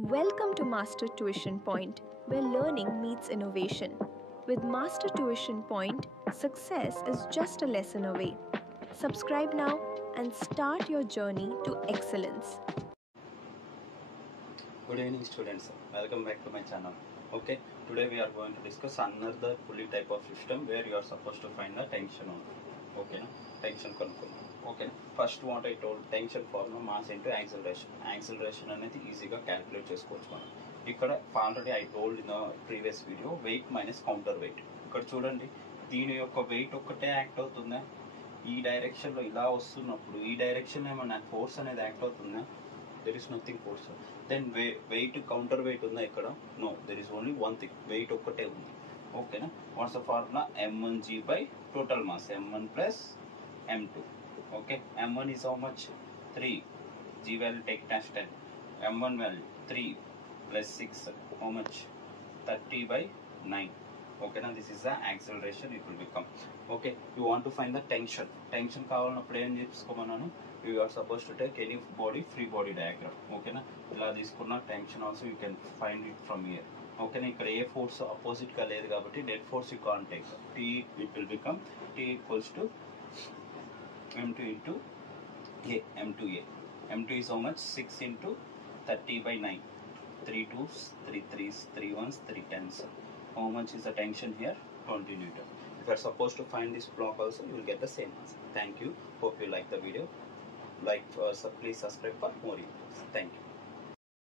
Welcome to Master Tuition Point, where learning meets innovation. With Master Tuition Point, success is just a lesson away. Subscribe now and start your journey to excellence. Good evening, students. Welcome back to my channel. Okay, today we are going to discuss another pulley type of system where you are supposed to find the tension on. Okay, tension control. Okay, first what I told, tension formula mass into acceleration. Acceleration అనేది ఈజీగా calculate చేసుకోవచ్చు మనం. ఇక్కడ already I told in the previous video wait minus counter weight. ఇక్కడ చూడండి, దీని యొక్క wait ఒక్కటే యాక్ట్ అవుతుందా? ఈ డైరెక్షన్లో ఇలా వస్తున్నప్పుడు ఈ డైరెక్షన్ ఏమన్నా ఫోర్స్ అనేది యాక్ట్ అవుతుందా? There is nothing force. Then weight counter weight ఉందా ఇక్కడ? No, there is only one thing. Weight ఒక్కటే ఉంది. ఓకేనా? What's the formula? m1g by total mass. m1 plus m2. Okay, m1 is how much? 3. G value take as 10. m1 value 3 plus 6. How much? 30 by 9. Okay, now this is the acceleration it will become. Okay, you want to find the tension. Tension కావాలన్నప్పుడు ఏం చేసుకోమన్నాను? You are supposed to take any body free body diagram. Okay na, ఇలా తీసుకున్న tension also you can find it from here. Okay na, ఇక్కడ ఏ force opposite గా లేదు కాబట్టి dead force you can't take. T it will become T equals to m2 into a. m2a. m2 is how much? 6 into 30 by 9. 3 2s, 3 3s, 3 1s, 3 10s. How much is the tension here? 20 Newton. If you are supposed to find this block also, you will get the same answer. Thank you. Hope you like the video. Please subscribe for more videos. Thank you.